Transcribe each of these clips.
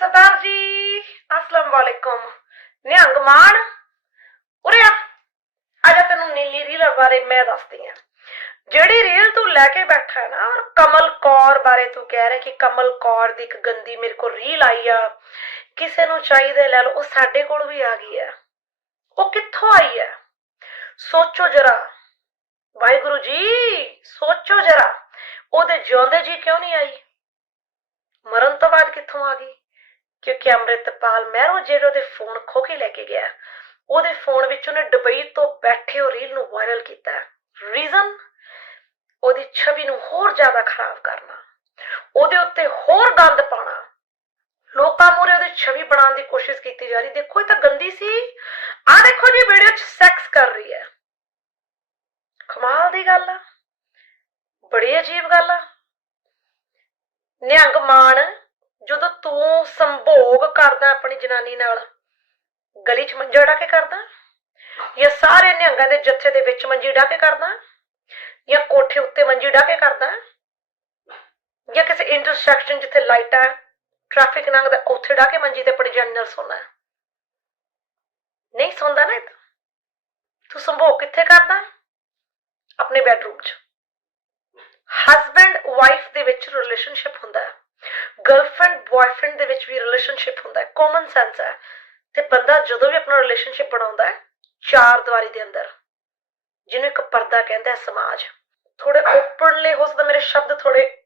ਸਰਦਾਰ ਜੀ, ਅਸਲਾਮ ਵਾਲੇਕੁਮ। ਨਿਹੰਗ ਮਾਨ। ਉਰੇ ਆ। ਅੱਜ ਤੈਨੂੰ ਨੀਲੀ ਰੀਲ ਬਾਰੇ ਮੈਂ ਦੱਸਦੀ ਆ। ਜਿਹੜੀ ਰੀਲ ਤੂੰ ਲੈ ਕੇ ਬੈਠਾ ਹੈ ਨਾ, ਔਰ ਕਮਲ ਕੌਰ ਬਾਰੇ ਤੂੰ ਕਹਿ ਰਿਹਾ ਕਿ ਕਮਲ ਕੌਰ ਦੀ ਇੱਕ ਗੰਦੀ ਮੇਰੇ ਕੋਲ ਰੀਲ ਆਈ ਆ, ਕਿਸੇ ਨੂੰ ਚਾਹੀਦਾ ਲੈ ਲਓ, ਉਹ ਸਾਡੇ ਕੋਲ ਵੀ ਆ ਗਈ ਆ ਉਹ ਕਿੱਥੋਂ ਆਈ ਹੈ? ਸੋਚੋ ਜਰਾ। ਵਾਹਿਗੁਰੂ ਜੀ, ਸੋਚੋ ਜਰਾ। ਉਹਦੇ ਜਿਉਂਦੇ ਜੀ ਕਿਉਂ ਨਹੀਂ ਆਈ? ਮਰਨ ਤੋਂ ਬਾਅਦ ਕਿੱਥੋਂ ਆ ਗਈ? ਕਿਉਂਕਿ ਅੰਮ੍ਰਿਤਪਾਲ ਮਹਿਰੋ ਜਿਹੜੇ ਉਹਦੇ ਫੋਨ ਖੋ ਕੇ ਲੈ ਕੇ ਗਿਆ ਉਹਦੇ ਫੋਨ ਵਿੱਚ ਉਹਨੇ ਦੁਬਈ ਤੋਂ ਬੈਠੇ ਉਹ ਰੀਲ ਨੂੰ ਵਾਇਰਲ ਕੀਤਾ ਰੀਜ਼ਨ ਉਹਦੀ ਛਵੀ ਨੂੰ ਹੋਰ ਜ਼ਿਆਦਾ ਖਰਾਬ ਕਰਨਾ। ਉਹਦੇ ਉੱਤੇ ਹੋਰ ਗੰਦ ਪਾਉਣਾ। ਲੋਕਾਂ ਮੂਰੇ ਉਹਦੀ ਛਵੀ ਬਣਾਉਣ ਦੀ ਕੋਸ਼ਿਸ਼ ਕੀਤੀ ਜਾ ਰਹੀ। ਦੇਖੋ, ਇਹ ਤਾਂ ਗੰਦੀ ਸੀ। ਆ ਦੇਖੋ ਜੀ ਵੀਡੀਓ 'ਚ ਸੈਕਸ ਕਰ ਰਹੀ ਹੈ। ਕਮਾਲ ਦੀ ਗੱਲ ਆ। ਬੜੀ ਅਜੀਬ ਗੱਲ ਆ। ਨਿਹੰਗ ਮਾਨ ਜਦੋਂ ਤੂੰ ਸੰਭੋਗ ਕਰਦਾ ਆਪਣੀ ਜਨਾਨੀ ਨਾਲ, ਗਲੀ 'ਚ ਮੰਜਾ ਡਾ ਕੇ ਕਰਦਾ? ਜਾਂ ਸਾਰੇ ਨਿਹੰਗਾਂ ਦੇ ਜੱਥੇ ਦੇ ਵਿੱਚ ਮੰਜੀ ਡਾ ਕੇ ਕਰਦਾ? ਜਾਂ ਕੋਠੇ ਉੱਤੇ ਮੰਜੀ ਡਾ ਕੇ ਕਰਦਾ? ਜਾਂ ਕਿਸੇ ਇੰਟਰਸੈਕਸ਼ਨ ਜਿੱਥੇ ਲਾਈਟਾਂ ਟ੍ਰੈਫਿਕ ਲੰਘਦਾ, ਉੱਥੇ ਡਾ ਕੇ ਮੰਜੀ ਤੇ ਆਪਣੀ ਜਨਾਨੀ ਨਾਲ ਸੌਣਾ ਨਹੀਂ ਸੌਂਦਾ ਨਾ ਇਹ ਤੂੰ। ਸੰਭੋਗ ਕਿੱਥੇ ਕਰਦਾ? ਆਪਣੇ ਬੈਡਰੂਮ 'ਚ। ਹਸਬੈਂਡ ਵਾਈਫ ਦੇ ਵਿੱਚ ਰਿਲੇਸ਼ਨਸ਼ਿਪ ਹੁੰਦਾ। ਹੈ ਗਰਲਫ੍ਰੈਂਡ ਬॉयਫ੍ਰੈਂਡ ਦੇ ਵਿੱਚ ਵੀ ਰਿਲੇਸ਼ਨਸ਼ਿਪ ਹੁੰਦਾ ਹੈ ਕਾਮਨ ਸੈਂਸ ਹੈ। ਤੇ ਬੰਦਾ ਜਦੋਂ ਵੀ ਆਪਣਾ ਰਿਲੇਸ਼ਨਸ਼ਿਪ ਬਣਾਉਂਦਾ ਹੈ, ਚਾਰ ਦੀਵਾਰੀ ਦੇ ਅੰਦਰ, ਜਿਹਨੂੰ ਇੱਕ ਪਰਦਾ ਕਹਿੰਦਾ ਹੈ ਸਮਾਜ। ਥੋੜੇ ਓਪਨਲੀ ਹੋ ਸਕਦਾ, ਮੇਰੇ ਸ਼ਬਦ ਥੋੜੇ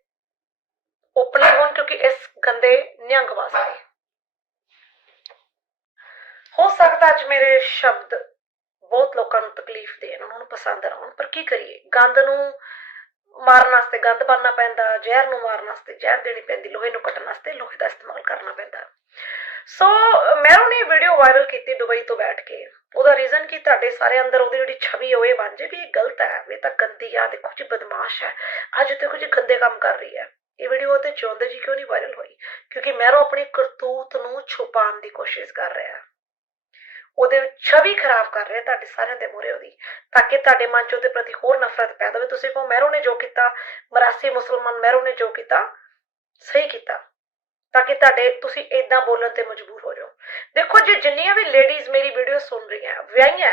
ਓਪਨਲੀ ਹੋਣ, ਕਿਉਂਕਿ ਇਸ ਗੰਦੇ ਨਿਹੰਗ ਵਾਸਤੇ। ਹੋ ਸਕਦਾ ਅੱਜ ਮੇਰੇ ਸ਼ਬਦ ਬਹੁਤ ਲੋਕਾਂ ਨੂੰ ਤਕਲੀਫ ਦੇਣ, ਉਹਨਾਂ ਨੂੰ ਪਸੰਦ ਨਾ ਆਉਣ, ਪਰ ਕੀ ਕਰੀਏ? ਗੰਦ ਨੂੰ ਮਾਰਨ ਵਾਸਤੇ ਗੰਦ ਪਾਣਾ ਪੈਂਦਾ, ਜ਼ਹਿਰ ਨੂੰ ਮਾਰਨ ਵਾਸਤੇ ਜ਼ਹਿਰ ਦੇਣੀ ਪੈਂਦੀ, ਲੋਹੇ ਨੂੰ ਕੱਟਣ ਵਾਸਤੇ ਲੋਹੇ ਦਾ ਇਸਤੇਮਾਲ ਕਰਨਾ ਪੈਂਦਾ। ਸੋ ਮੈਂ ਉਹਨੇ ਵੀਡੀਓ ਵਾਇਰਲ ਕੀਤੀ ਦੁਬਈ ਤੋਂ ਬੈਠ ਕੇ। ਉਹਦਾ ਰੀਜ਼ਨ ਕੀ? ਤੁਹਾਡੇ ਸਾਰੇ ਅੰਦਰ ਉਹਦੀ ਜਿਹੜੀ ਛਵੀ ਹੋਏ ਬਣ ਜੇ ਵੀ ਇਹ ਗਲਤ ਹੈ, ਵੀ ਇਹ ਤਾਂ ਗੰਦੀ ਆ, ਦੇਖੋ ਜੀ ਬਦਮਾਸ਼ ਹੈ। ਅੱਜ ਦੇਖੋ ਜੀ ਗੰਦੇ ਕੰਮ ਕਰ ਰਹੀ ਹੈ। ਇਹ ਵੀਡੀਓ ਤੇ ਚਾਹੁੰਦੇ ਜੀ, ਕਿਉਂ ਨਹੀਂ ਵਾਇਰਲ ਹੋਈ? ਕਿਉਂਕਿ ਮੈਰੋ ਆਪਣੀ ਕਰਤੂਤ ਨੂੰ ਛੁਪਾਉਣ ਦੀ ਕੋਸ਼ਿਸ਼ ਕਰ ਰਿਹਾ। ਹੈ ਉਹਦੇ ਛਵੀ ਖਰਾਬ ਕਰ ਰਿਹਾ ਤੁਹਾਡੇ ਸਾਰਿਆਂ ਦੇ ਮੂਹਰੇ ਉਹਦੀ, ਤਾਂ ਕਿ ਤੁਹਾਡੇ ਮਨ 'ਚ ਉਹਦੇ ਪ੍ਰਤੀ ਹੋਰ ਨਫ਼ਰਤ ਪੈਦਾ ਹੋਵੇ ਤੁਸੀਂ ਕਹੋ ਮਹਿਰੋ ਨੇ ਜੋ ਕੀਤਾ, ਮਰਾਸੀ ਮੁਸਲਮਾਨ ਮਹਿਰੋ ਨੇ ਜੋ ਕੀਤਾ, ਸਹੀ ਕੀਤਾ। ਤਾਂ ਕਿ ਤੁਹਾਡੇ, ਤੁਸੀਂ ਇਦਾਂ ਬੋਲਣ ਤੇ ਮਜਬੂਰ ਹੋ ਜਾਓ। ਦੇਖੋ, ਜੇ ਜਿੰਨੀਆਂ ਵੀ ਲੇਡੀਜ਼ ਮੇਰੀ ਵੀਡੀਓ ਸੁਣ ਰਹੀਆਂ, ਵਿਆਹੀਆਂ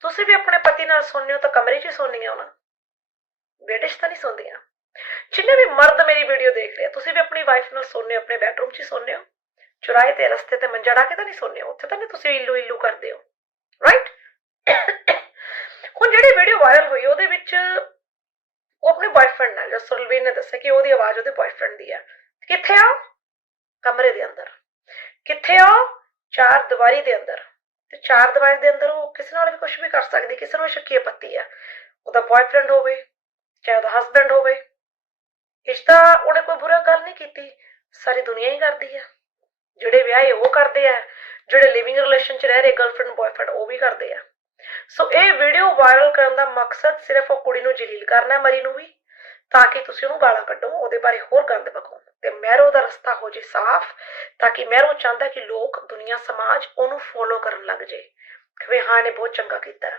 ਤੁਸੀਂ ਵੀ ਆਪਣੇ ਪਤੀ ਨਾਲ ਸੁਣਨੇ ਹੋ ਤਾਂ ਕਮਰੇ 'ਚ ਹੀ ਸੁਣਨੀਆਂ ਹੋਣਾ। ਬੇਟੇ 'ਚ ਤਾਂ ਨਹੀਂ ਸੁਣਦੀਆਂ। ਜਿੰਨੇ ਵੀ ਮਰਦ ਮੇਰੀ ਵੀਡੀਓ ਦੇਖ ਰਹੇ ਤੁਸੀਂ ਵੀ ਆਪਣੀ ਵਾਈਫ ਨਾਲ ਸੁਣਨੇ ਆਪਣੇ ਬੈਡਰੂਮ 'ਚ ਹੀ ਸੁਣਨੇ ਹੋ। ਚੁਰਾਏ ਤੇ ਰਸਤੇ ਤੇ ਮੰਜਾ ਡਾ ਤਾਂ ਨਹੀਂ ਸੋਨੇ ਉੱਥੇ ਤਾਂ ਨਹੀਂ ਤੁਸੀਂ ਇੱਲੂ ਇੱਲੂ ਕਰਦੇ ਹੋ? ਰਾਈਟ ਹੁਣ ਜਿਹੜੀ ਵੀਡੀਓ ਵਾਇਰਲ ਹੋਈ, ਉਹਦੇ ਵਿੱਚ ਉਹ ਆਪਣੇ ਬॉयਫ੍ਰੈਂਡ ਨਾਲ ਜਸਰਲਵੀਰ ਨੇ ਦੱਸਿਆ ਕਿ ਉਹਦੀ ਆਵਾਜ਼ ਉਹਦੇ ਬॉयਫ੍ਰੈਂਡ ਦੀ ਹੈ ਕਿੱਥੇ ਆ ਕਮਰੇ ਦੇ ਅੰਦਰ। ਕਿੱਥੇ ਆ ਚਾਰ ਦੀਵਾਰੀ ਦੇ ਅੰਦਰ। ਤੇ ਚਾਰ ਦੀਵਾਰੀ ਦੇ ਅੰਦਰ ਉਹ ਕਿਸੇ ਨਾਲ ਵੀ ਕੁਝ ਵੀ ਕਰ ਸਕਦੀ, ਕਿਸੇ ਨੂੰ ਸ਼ੱਕੀ ਪੱਤੀ ਆ। ਉਹਦਾ ਬॉयਫ੍ਰੈਂਡ ਹੋਵੇ, ਚਾਹੇ ਉਹਦਾ ਹਸਬੰਡ ਹੋਵੇ। ਇਸ ਤਾਂ ਉਹਨੇ ਕੋਈ ਬੁਰਾ ਗੱਲ ਨਹੀਂ ਕੀਤੀ। ਸਾਰੀ ਦੁਨੀਆ ਹੀ ਕਰਦੀ ਆ। ਜਿਹੜੇ ਵਿਆਹੇ ਉਹ ਕਰਦੇ ਆ, ਜਿਹੜੇ ਲਿਵਿੰਗ ਰਿਲੇਸ਼ਨ 'ਚ ਰਹਿ ਰਹੇ ਗਰਲਫ੍ਰੈਂਡ ਬॉयਫ੍ਰੈਂਡ ਉਹ ਵੀ ਕਰਦੇ ਆ। ਸੋ ਇਹ ਵੀਡੀਓ ਵਾਇਰਲ ਕਰਨ ਦਾ ਮਕਸਦ ਸਿਰਫ ਉਹ ਕੁੜੀ ਨੂੰ ਜਲੀਲ ਕਰਨਾ ਹੈ, ਮਰੀ ਨੂੰ ਵੀ, ਤਾਂ ਕਿ ਤੁਸੀਂ ਉਹਨੂੰ ਗਾਲਾਂ ਕੱਢੋ, ਉਹਦੇ ਬਾਰੇ ਹੋਰ ਗੰਦ ਬਕੋ ਤੇ ਮਹਿਰੋ ਦਾ ਰਸਤਾ ਹੋ ਜੇ ਸਾਫ਼, ਤਾਂ ਕਿ ਮਹਿਰੋ ਚਾਹੁੰਦਾ ਕਿ ਲੋਕ, ਦੁਨੀਆ, ਸਮਾਜ ਉਹਨੂੰ ਫੋਲੋ ਕਰਨ ਲੱਗ ਜੇ, ਕਿ ਹਾਂ, ਇਹਨੇ ਬਹੁਤ ਚੰਗਾ ਕੀਤਾ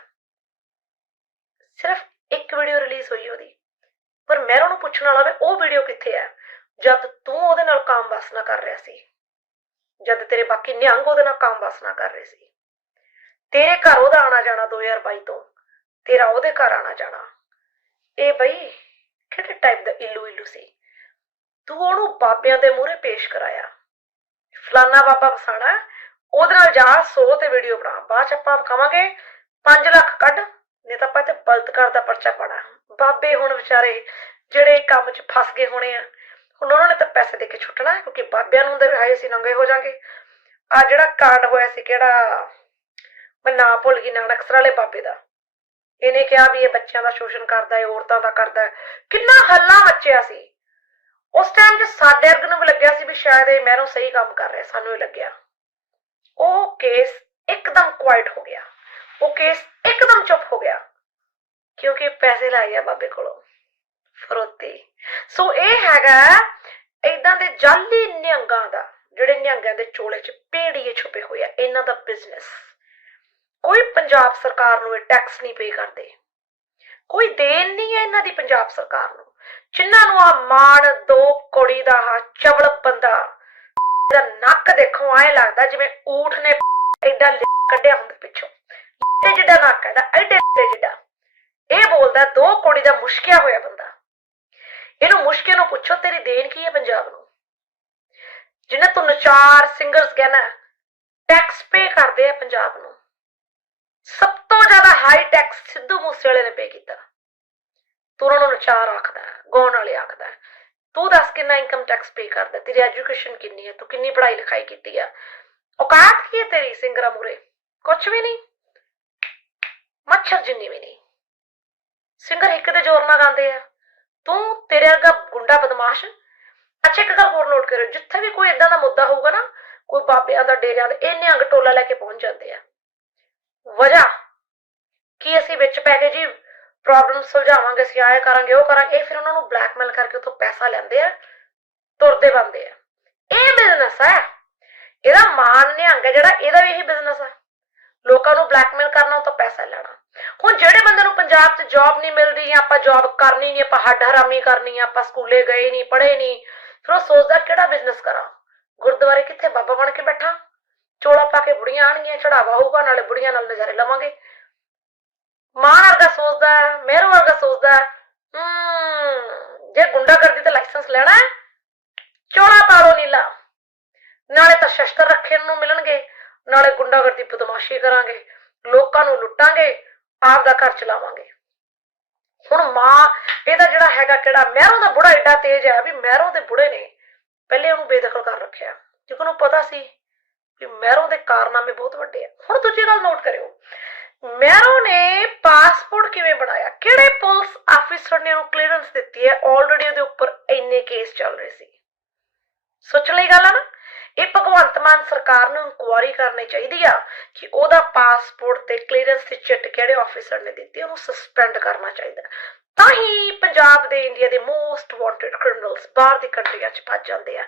ਸਿਰਫ ਇੱਕ ਵੀਡੀਓ ਰਿਲੀਜ਼ ਹੋਈ ਉਹਦੀ, ਪਰ ਮਹਿਰੋ ਨੂੰ ਪੁੱਛਣ ਵਾਲਾ ਵੇ ਉਹ ਵੀਡੀਓ ਕਿੱਥੇ ਹੈ, ਜਦ ਤੂੰ ਉਹਦੇ ਨਾਲ ਕਾਮ ਵਾਸਨਾ ਕਰ ਰਿਹਾ ਸੀ। ਜਦ ਤੇਰੇ ਬਾਕੀ ਨਿਹੰਗ ਉਹਦੇ ਨਾਲ ਕਾਮ ਵਾਸਨਾ ਕਰ ਰਹੇ ਸੀ। ਤੇਰੇ ਘਰ ਉਹਦਾ ਆਣਾ ਜਾਣਾ 2022 ਤੋਂ। ਤੇਰਾ ਉਹਦੇ ਘਰ ਆਣਾ ਜਾਣਾ। ਇਹ ਬਈ ਕਿਹੜੇ ਟਾਈਪ ਦਾ ਇੱਲੂ ਇੱਲੂ ਸੀ? ਤੂੰ ਉਹਨੂੰ ਬਾਬਿਆਂ ਦੇ ਮੂਹਰੇ ਪੇਸ਼ ਕਰਾਇਆ। ਫਲਾਨਾ ਬਾਬਾ ਵਸਾਣਾ, ਉਹਦੇ ਨਾਲ ਜਾ ਸੋ ਤੇ ਵੀਡੀਓ ਬਣਾ। ਬਾਅਦ ਚ ਆਪਾਂ ਕਵਾਂਗੇ 5 ਲੱਖ ਕੱਢ, ਨਹੀਂ ਤਾਂ ਆਪਾਂ ਤੇ ਬਲਤਕਾਰ ਦਾ ਪਰਚਾ ਪਾਣਾ ਬਾਬੇ ਹੁਣ ਵਿਚਾਰੇ ਜਿਹੜੇ ਕੰਮ 'ਚ ਫਸ ਗਏ ਹੋਣੇ ਆ ਹੁਣ ਉਹਨਾਂ ਨੇ ਤਾਂ ਪੈਸੇ ਦੇ ਕੇ ਛੁੱਟਣਾ ਕਿਉਂਕਿ ਬਾਬਿਆਂ ਨੂੰ ਹੁੰਦੇ ਸੀ, ਨੰਗੇ ਹੋ ਜਾਾਂਗੇ। ਆ ਜਿਹੜਾ ਕਾਂਡ ਹੋਇਆ ਸੀ, ਕਿਹੜਾ? ਮੈਂ ਨਾ ਭੁੱਲ ਗਈ ਨਾਨਕਸਰ ਵਾਲੇ ਬਾਬੇ ਦਾ। ਇਹਨੇ ਕਿਹਾ ਵੀ ਇਹ ਬੱਚਿਆਂ ਦਾ ਸ਼ੋਸ਼ਣ ਕਰਦਾ ਹੈ, ਔਰਤਾਂ ਦਾ ਕਰਦਾ ਹੈ। ਕਿੰਨਾ ਹੱਲਾ ਮੱਚਿਆ ਸੀ। ਉਸ ਟਾਈਮ 'ਚ ਸਾਡੇ ਵਰਗ ਨੂੰ ਵੀ ਲੱਗਿਆ ਸੀ ਵੀ ਸ਼ਾਇਦ ਇਹ ਮਹਿਰੋਂ ਸਹੀ ਕੰਮ ਕਰ ਰਿਹਾ, ਸਾਨੂੰ ਇਹ ਲੱਗਿਆ। ਉਹ ਕੇਸ ਇੱਕਦਮ ਕੁਆਇਟ ਹੋ ਗਿਆ। ਉਹ ਕੇਸ ਇੱਕਦਮ ਚੁੱਪ ਹੋ ਗਿਆ। ਕਿਉਂਕਿ ਪੈਸੇ ਲਾਏ ਆ ਬਾਬੇ ਕੋਲੋਂ। ਫਰੋਤੀ। ਸੋ ਇਹ ਹੈਗਾ ਇਦਾਂ ਦੇ ਜਾਲੀ ਨਿਹੰਗਾਂ ਦਾ, ਜਿਹੜੇ ਨਿਹੰਗਾਂ ਦੇ ਚੋਲੇ 'ਚ ਪੇੜੀਏ ਛੁਪੇ ਹੋਏ ਆ, ਇਹਨਾਂ ਦਾ ਬਿਜ਼ਨਸ ਕੋਈ ਪੰਜਾਬ ਸਰਕਾਰ ਨੂੰ ਇਹ ਟੈਕਸ ਨਹੀਂ ਪੇ ਕਰਦੇ। ਕੋਈ ਦੇਣ ਨਹੀਂ ਹੈ ਇਹਨਾਂ ਦੀ ਪੰਜਾਬ ਸਰਕਾਰ ਨੂੰ। ਜਿਨ੍ਹਾਂ ਨੂੰ ਆ ਮਾਣ, ਦੋ ਕੁੜੀ ਦਾ ਆਹ ਚਵਲ ਬੰਦਾ ਦਾ ਨੱਕ ਦੇਖੋ, ਐ ਲੱਗਦਾ ਜਿਵੇਂ ਊਠ ਨੇ ਐਡਾ ਕੱਢਿਆ ਹੁੰਦਾ ਪਿੱਛੋਂ। ਤੇ ਜਿੱਡਾ ਨੱਕ ਹੈ ਦਾ ਐਡੇ ਜਿੱਡਾ। ਇਹ ਬੋਲਦਾ, ਦੋ ਕੋੜੀ ਦਾ ਮੁਸ਼ਕਿਆ ਹੋਇਆ ਬੰਦਾ। ਇਹਨੂੰ ਮੁਸ਼ਕਿਲ ਨੂੰ ਪੁੱਛੋ ਤੇਰੀ ਦੇਣ ਕੀ ਹੈ ਪੰਜਾਬ ਨੂੰ? ਜਿਹਨੇ ਤੂੰ ਨਚਾਰ ਸਿੰਗਰਸ ਕਹਿਣਾ ਟੈਕਸ ਪੇ ਕਰਦੇ ਆ ਪੰਜਾਬ ਨੂੰ। ਸਭ ਤੋਂ ਜ਼ਿਆਦਾ ਹਾਈ ਟੈਕਸ ਸਿੱਧੂ ਮੂਸੇਵਾਲੇ ਨੇ ਪੇ ਕੀਤਾ। ਤੂੰ ਉਹਨਾਂ ਨੂੰ ਨਚਾਰ ਆਖਦਾ ਹੈ, ਗਾਉਣ ਵਾਲੇ ਆਖਦਾ ਤੂੰ ਦੱਸ ਕਿੰਨਾ ਇਨਕਮ ਟੈਕਸ ਪੇ ਕਰਦਾ ਤੇਰੀ ਐਜੂਕੇਸ਼ਨ ਕਿੰਨੀ ਹੈ ਤੂੰ ਕਿੰਨੀ ਪੜ੍ਹਾਈ ਲਿਖਾਈ ਕੀਤੀ ਆ ਔਕਾਤ ਕੀ ਹੈ ਤੇਰੀ ਸਿੰਗਰਾ ਮੂਰੇ ਕੁਛ ਵੀ ਨਹੀਂ। ਮੱਛਰ ਜਿੰਨੀ ਵੀ ਨਹੀਂ। ਸਿੰਗਰ ਇੱਕ ਦੇ ਜ਼ੋਰ ਨਾਲ ਗਾਉਂਦੇ ਆ। ਤੂੰ ਤੇਰੇ ਵਰਗਾ ਗੁੰਡਾ ਬਦਮਾਸ਼। ਅੱਛਾ, ਇੱਕ ਗੱਲ ਹੋਰ ਨੋਟ ਕਰਿਓ। ਜਿੱਥੇ ਵੀ ਕੋਈ ਇਦਾਂ ਦਾ ਮੁੱਦਾ ਹੋਊਗਾ ਨਾ, ਕੋਈ ਬਾਬਿਆਂ ਦਾ ਡੇਰਿਆਂ ਦਾ, ਇੰਨੇ ਅੰਗ ਟੋਲਾ ਲੈ ਕੇ ਪਹੁੰਚ ਜਾਂਦੇ ਆ। ਵਜ੍ਹਾ? ਕੀ ਅਸੀਂ ਵਿੱਚ ਪੈ ਕੇ ਜੀ ਪ੍ਰੋਬਲਮ ਸੁਲਝਾਵਾਂਗੇ, ਅਸੀਂ ਆਏ ਕਰਾਂਗੇ, ਉਹ ਕਰਾਂਗੇ, ਇਹ ਫਿਰ ਉਹਨਾਂ ਨੂੰ ਬਲੈਕਮੇਲ ਕਰਕੇ ਉੱਥੋਂ ਪੈਸਾ ਲੈਂਦੇ ਆ, ਤੁਰਦੇ ਬੰਦੇ ਆ। ਇਹ ਬਿਜ਼ਨਸ ਹੈ ਇਹਦਾ ਮਾਨ ਨਿਹੰਗ ਹੈ ਜਿਹੜਾ, ਇਹਦਾ ਵੀ ਇਹੀ ਬਿਜ਼ਨਸ ਹੈ ਲੋਕਾਂ ਨੂੰ ਬਲੈਕਮੇਲ ਕਰਨਾ, ਉਹ ਤੋਂ ਪੈਸਾ ਲੈਣਾ। ਹੁਣ ਜਿਹੜੇ ਬੰਦੇ ਨੂੰ ਪੰਜਾਬ 'ਚ ਜੌਬ ਨਹੀਂ ਮਿਲਦੀ ਆਪਾਂ ਜੌਬ ਕਰਨੀ ਨਹੀਂ ਆਪਾਂ ਹੱਡ ਹਰਾਮੀ ਕਰਨੀ ਆਪਾਂ ਸਕੂਲੇ ਗਏ ਨਹੀਂ ਪੜ੍ਹੇ ਨਹੀਂ ਫਿਰ ਉਹ ਸੋਚਦਾ ਕਿਹੜਾ ਬਿਜ਼ਨਸ ਕਰਾਂ? ਗੁਰਦੁਆਰੇ ਕਿੱਥੇ ਬਾਬਾ ਬਣ ਕੇ ਬੈਠਾ? ਚੋਲਾ ਪਾ ਕੇ ਬੁੜੀਆਂ ਆਣਗੀਆਂ ਚੜਾਵਾ ਹੋਊਗਾ ਨਾਲੇ ਬੁੜੀਆਂ ਨਾਲ ਨਜ਼ਾਰੇ ਲਵਾਂਗੇ। ਮਾਨ ਵਰਗਾ ਸੋਚਦਾ ਹੈ ਵਰਗਾ ਸੋਚਦਾ ਹੈ ਹਮ, ਜੇ ਗੁੰਡਾਗਰਦੀ ਤੇ ਲਾਇਸੈਂਸ ਲੈਣਾ ਹੈ ਚੋਲਾ ਪਾੜੋ ਨੀਲਾ। ਨਾਲੇ ਤਾਂ ਸ਼ਸਤਰ ਰੱਖੇ ਨੂੰ ਮਿਲਣਗੇ ਨਾਲੇ ਗੁੰਡਾਗਰਦੀ ਬਦਮਾਸ਼ੀ ਕਰਾਂਗੇ ਲੋਕਾਂ ਨੂੰ ਲੁੱਟਾਂਗੇ ਆਪ ਦਾ ਘਰ ਚਲਾਵਾਂਗੇ। ਹੁਣ ਮਾਂ, ਇਹਦਾ ਜਿਹੜਾ ਹੈਗਾ ਕਿਹੜਾ, ਮਹਿਰੋਂ ਦਾ ਬੁੜਾ ਏਡਾ ਤੇਜ਼ ਹੈ ਵੀ ਮਹਿਰੋਂ ਦੇ ਬੁੜੇ ਨੇ ਪਹਿਲੇ ਉਹਨੂੰ ਬੇਦਖਲ ਕਰ ਰੱਖਿਆ। ਕਿਉਂਕਿ ਉਹਨੂੰ ਪਤਾ ਸੀ ਕਿ ਮਹਿਰੋਂ ਦੇ ਕਾਰਨਾਮੇ ਬਹੁਤ ਵੱਡੇ ਆ। ਹੁਣ ਦੂਜੀ ਗੱਲ ਨੋਟ ਕਰਿਓ। ਮਹਿਰੋਂ ਨੇ ਪਾਸਪੋਰਟ ਕਿਵੇਂ ਬਣਾਇਆ? ਕਿਹੜੇ ਪੁਲਿਸ ਆਫੀਸਰ ਨੇ ਉਹਨੂੰ ਕਲੀਅਰੈਂਸ ਦਿੱਤੀ ਹੈ? ਆਲਰੇਡੀ ਉਹਦੇ ਉੱਪਰ ਇੰਨੇ ਕੇਸ ਚੱਲ ਰਹੇ ਸੀ। ਸੋਚਣ ਲਈ ਗੱਲ ਆ ਨਾ। ਇਹ ਭਗਵੰਤ ਮਾਨ ਸਰਕਾਰ ਨੂੰ ਇਨਕੁਆਇਰੀ ਕਰਨੀ ਚਾਹੀਦੀ ਆ ਕਿ ਉਹਦਾ ਪਾਸਪੋਰਟ ਤੇ ਕਲੀਅਰੈਂਸ ਦੀ ਚਿੱਟ ਕਿਹੜੇ ਆਫੀਸਰ ਨੇ ਦਿੱਤੀ, ਉਹਨੂੰ ਸਸਪੈਂਡ ਕਰਨਾ ਚਾਹੀਦਾ। ਤਾਂ ਹੀ ਪੰਜਾਬ ਦੇ ਇੰਡੀਆ ਦੇ ਮੋਸਟ ਵਾਂਟਡ ਕ੍ਰਿਮੀਨਲਸ ਬਾਹਰ ਦੀ ਕੰਟਰੀਆਂ 'ਚ ਭੱਜ ਜਾਂਦੇ ਆ,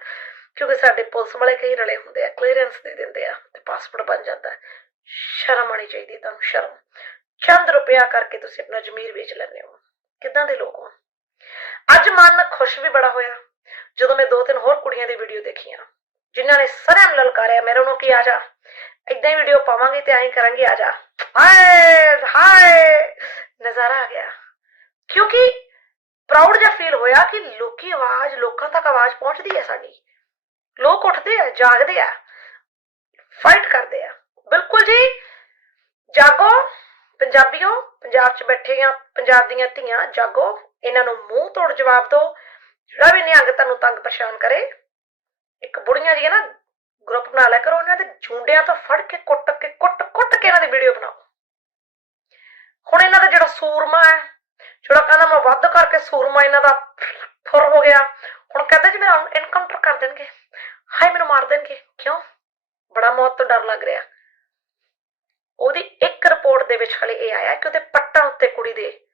ਕਿਉਂਕਿ ਸਾਡੇ ਪੁਲਿਸ ਵਾਲੇ ਕਈ ਰਲੇ ਹੁੰਦੇ ਆ ਕਲੀਅਰੈਂਸ ਦੇ ਦਿੰਦੇ ਆ ਤੇ ਪਾਸਪੋਰਟ ਬਣ ਜਾਂਦਾ। ਸ਼ਰਮ ਆਣੀ ਚਾਹੀਦੀ ਹੈ ਤੁਹਾਨੂੰ, ਸ਼ਰਮ। ਚੰਦ ਰੁਪਇਆ ਕਰਕੇ ਤੁਸੀਂ ਆਪਣਾ ਜ਼ਮੀਰ ਵੇਚ ਲੈਂਦੇ ਹੋ। ਕਿੱਦਾਂ ਦੇ ਲੋਕ ਹੋ? ਅੱਜ ਮਨ ਖੁਸ਼ ਵੀ ਬੜਾ ਹੋਇਆ, ਜਦੋਂ ਮੈਂ ਦੋ ਤਿੰਨ ਹੋਰ ਕੁੜੀਆਂ ਦੀ ਵੀਡੀਓ ਦੇਖੀਆਂ। ਜਿਨ੍ਹਾਂ ਨੇ ਸਰਮ ਲਲਕਾਰਿਆ ਮੇਰੇ ਨੂੰ ਕੀ ਆ ਜਾ? ਇਦਾਂ ਹੀ ਵੀਡੀਓ ਪਾਵਾਂਗੇ ਤੇ ਐਂ ਕਰਾਂਗੇ, ਆ ਜਾ। ਹਾਏ ਹਾਏ, ਨਜ਼ਾਰਾ ਆ ਗਿਆ। ਕਿਉਂਕਿ ਪ੍ਰਾਊਡ ਜਿਹਾ ਫੀਲ ਹੋਇਆ ਕਿ ਲੋਕੀ ਆਵਾਜ਼, ਲੋਕਾਂ ਤੱਕ ਆਵਾਜ਼ ਪਹੁੰਚਦੀ ਹੈ ਸਾਡੀ। ਲੋਕ ਉੱਠਦੇ ਆ, ਜਾਗਦੇ ਆ ਫਾਈਟ ਕਰਦੇ ਆ। ਬਿਲਕੁਲ ਜੀ, ਜਾਗੋ, ਪੰਜਾਬੀਓ, ਪੰਜਾਬ 'ਚ ਬੈਠੇ ਆ, ਪੰਜਾਬ ਦੀਆਂ ਧੀਆਂ, ਜਾਗੋ। ਇਹਨਾਂ ਨੂੰ ਮੂੰਹ ਤੋੜ ਜਵਾਬ ਦਿਓ। ਜਿਹੜਾ ਵੀ ਨਿਹੰਗ ਤੁਹਾਨੂੰ ਤੰਗ ਪਰੇਸ਼ਾਨ ਕਰੇ ਇੱਕ ਬੁੜੀਆਂ ਜੀ ਨਾ ਗਰੁੱਪ ਬਣਾ ਲਿਆ ਕਰੋ, ਉਹਨਾਂ ਦੇ ਝੁੰਡਿਆਂ ਤੋਂ ਫੜ ਕੇ ਕੁੱਟ ਕੇ, ਕੁੱਟ ਕੁੱਟ ਕੇ ਇਹਨਾਂ ਦੀ ਵੀਡੀਓ ਬਣਾਓ। ਹੁਣ ਇਹਨਾਂ ਦਾ ਜਿਹੜਾ ਸੂਰਮਾ ਹੈ, ਜਿਹੜਾ ਕਹਿੰਦਾ ਮੈਂ ਵੱਧ ਕਰਕੇ ਸੂਰਮਾ ਇਹਨਾਂ ਦਾ ਫੁਰ ਹੋ ਗਿਆ, ਹੁਣ ਕਹਿੰਦਾ ਜੀ ਮੇਰਾ ਐਨਕਾਊਂਟਰ ਕਰ ਦੇਣਗੇ। ਹਾਏ, ਮੈਨੂੰ ਮਾਰ ਦੇਣਗੇ। ਕਿਉਂ? ਬੜਾ ਮੌਤ ਤੋਂ ਡਰ ਲੱਗ ਰਿਹਾ। ਉਹਦੀ ਇੱਕ ਰਿਪੋਰਟ ਦੇ ਵਿੱਚ ਹਲੇ ਇਹ ਆਇਆ ਕਿ ਉਹਦੇ ਪੱਟਾਂ ਉੱਤੇ ਕੁੜੀ ਦੇ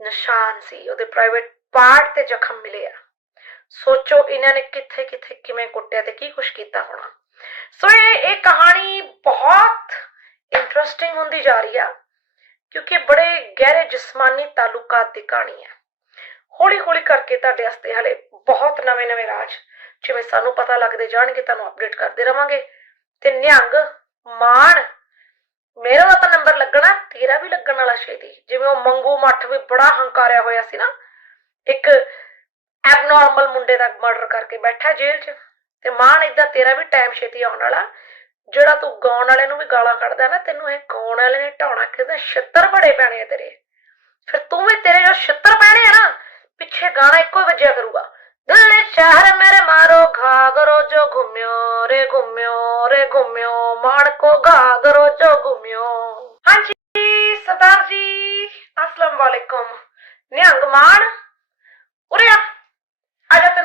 ਨਿਸ਼ਾਨ ਸੀ, ਉਹਦੇ ਪ੍ਰਾਈਵੇਟ ਪਾਰਟ ਤੇ ਜ਼ਖਮ ਮਿਲੇ ਆ। ਸੋਚੋ ਇਹਨਾਂ ਨੇ ਕਿੱਥੇ ਕਿੱਥੇ ਕਿਵੇਂ ਕੁੱਟਿਆ ਤੇ ਕੀ ਕੁਛ ਕੀਤਾ ਹੋਣਾ। ਸੋ ਇਹ ਇਹ ਕਹਾਣੀ ਬਹੁਤ ਇੰਟਰਸਟਿੰਗ ਹੁੰਦੀ ਜਾ ਰਹੀ ਆ, ਕਿਉਂਕਿ ਬੜੇ ਗਹਿਰੇ ਜਿਸਮਾਨੀ ਤਾਲੁਕਾਤ ਦੀ ਕਹਾਣੀ ਹੈ ਹੌਲੀ ਹੌਲੀ ਕਰਕੇ ਤੁਹਾਡੇ ਵਾਸਤੇ ਹਲੇ ਬਹੁਤ ਨਵੇਂ ਨਵੇਂ ਰਾਜ ਜਿਵੇਂ ਸਾਨੂੰ ਪਤਾ ਲੱਗਦੇ ਜਾਣਗੇ, ਤੁਹਾਨੂੰ ਅਪਡੇਟ ਕਰਦੇ ਰਵਾਂਗੇ। ਤੇ ਨਿਹੰਗ, ਮਾਣ, ਮੇਰਾ ਦਾ ਤਾਂ ਨੰਬਰ ਲੱਗਣਾ, ਤੇਰਾ ਵੀ ਲੱਗਣ ਵਾਲਾ ਛੇਤੀ। ਜਿਵੇਂ ਉਹ ਮੰਗੂ ਮੱਠ ਵੀ ਬੜਾ ਹੰਕਾਰਿਆ ਹੋਇਆ ਸੀ ਨਾ, ਇੱਕ ਐਬਨੋਰਮਲ ਮੁੰਡੇ ਦਾ ਮਰਡਰ ਕਰਕੇ ਬੈਠਾ ਜੇਲ੍ਹ 'ਚ। ਤੇ ਮਾਣ ਇਦਾਂ ਤੇਰਾ ਵੀ ਟਾਈਮ ਛੇਤੀ ਆਉਣ ਵਾਲਾ। ਜਿਹੜਾ ਤੂੰ ਗਾਉਣ ਵਾਲੇ ਨੂੰ ਵੀ ਗਾਲਾਂ ਕੱਢਦਾ ਨਾ, ਤੈਨੂੰ ਇਹ ਗਾਉਣ ਵਾਲੇ ਨੇ ਢਾਉਣਾ ਕਿਤੇ ਛਿੱਤਰ ਬੜੇ ਪੈਣੇ ਤੇਰੇ। ਫਿਰ ਤੂੰ ਵੀ ਤੇਰੇ ਜੋ ਛਿੱਤਰ ਪੈਣੇ ਆ ਨਾ, ਪਿੱਛੇ ਗਾਣਾ ਇੱਕੋ ਹੀ ਵੱਜਿਆ ਕਰੂਗਾ। ਦਿੱਲੀ ਸ਼ਹਿਰ ਮੇਰੇ ਮਾਰੋ, ਘਾਗਰੋ ਜੋ ਘੁੰਮਿਓ ਰੇ ਘੁੰਮਿਓ ਰੇ ਘੁੰਮਿਓ ਮਾਣ ਕੋ ਘਾਗਰੋ ਜੋ ਘੁੰਮਿਓ। ਹਾਂਜੀ, ਸਰਦਾਰ ਜੀ ਅਸਲਾਮ ਵਾਲੇਕੁਮ ਨਿਹੰਗ ਮਾਣ ਉਰੇ ਆ। ਆ ਜਾ ਤੈਨੂੰ